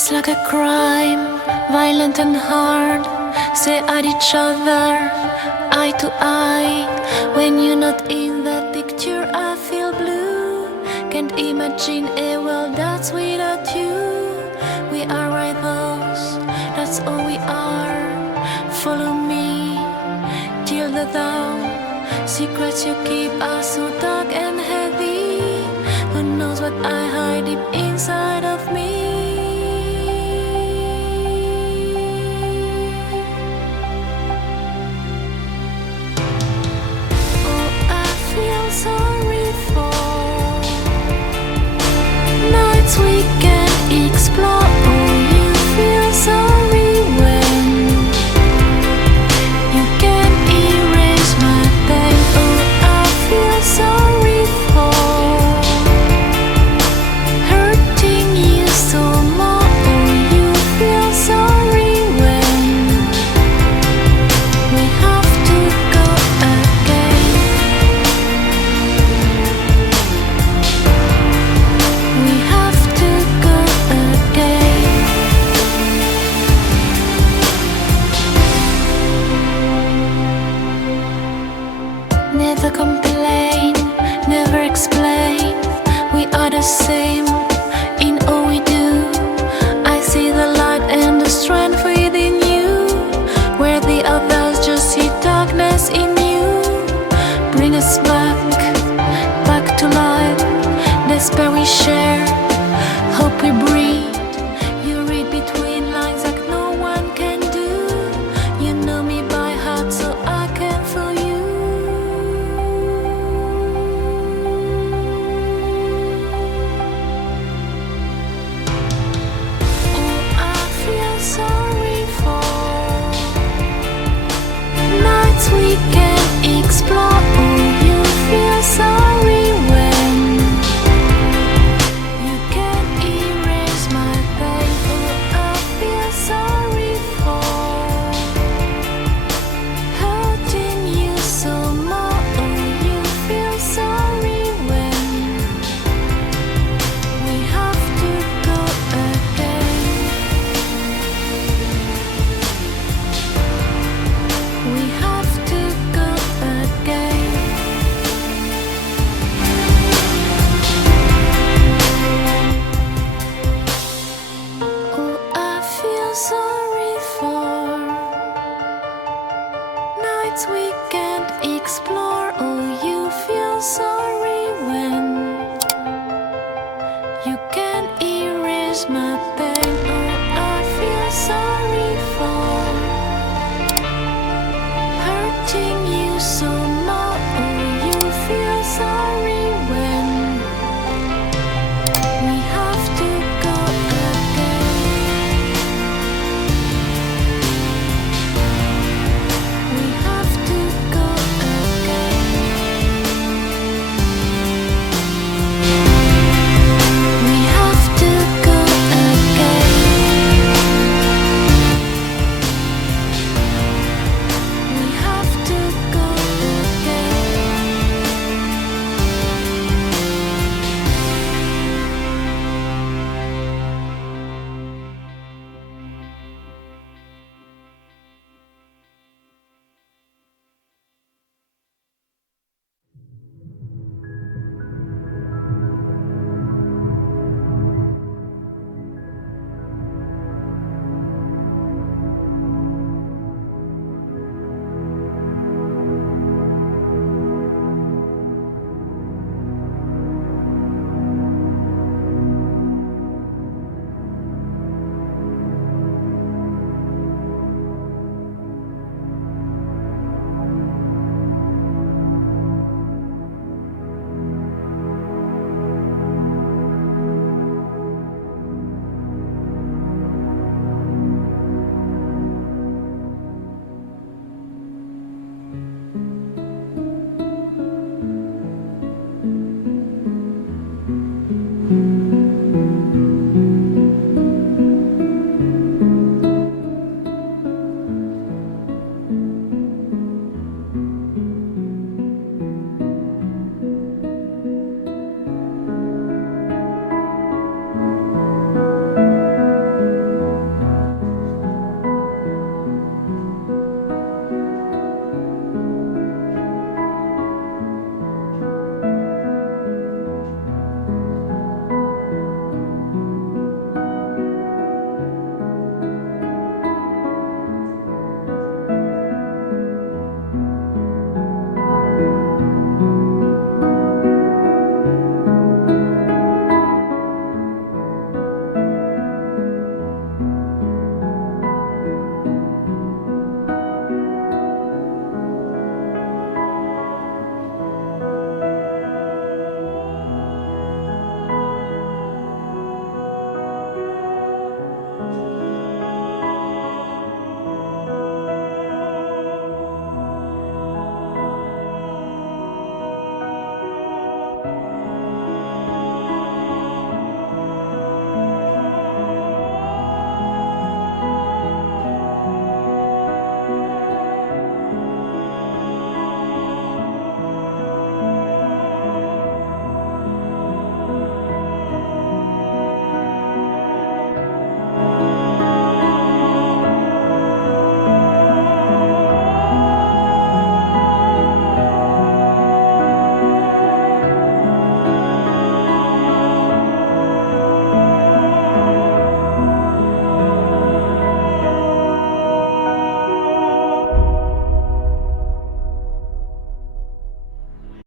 It's like a crime, violent and hard. Stare at each other, eye to eye. When you're not in that picture, I feel blue. Can't imagine a world that's without you. We are rivals, that's all we are. Follow me till the dawn. Secrets you keep are so dark and heavy. Who knows what I hide deep inside of me? Sorry for nights we can explore. Oh, you feel sorry when you can erase my pain. Oh, I feel sorry for hurting you so much. Oh, you feel sorry when we have to go again. We have to go again. Never complain, never explain. We are the same.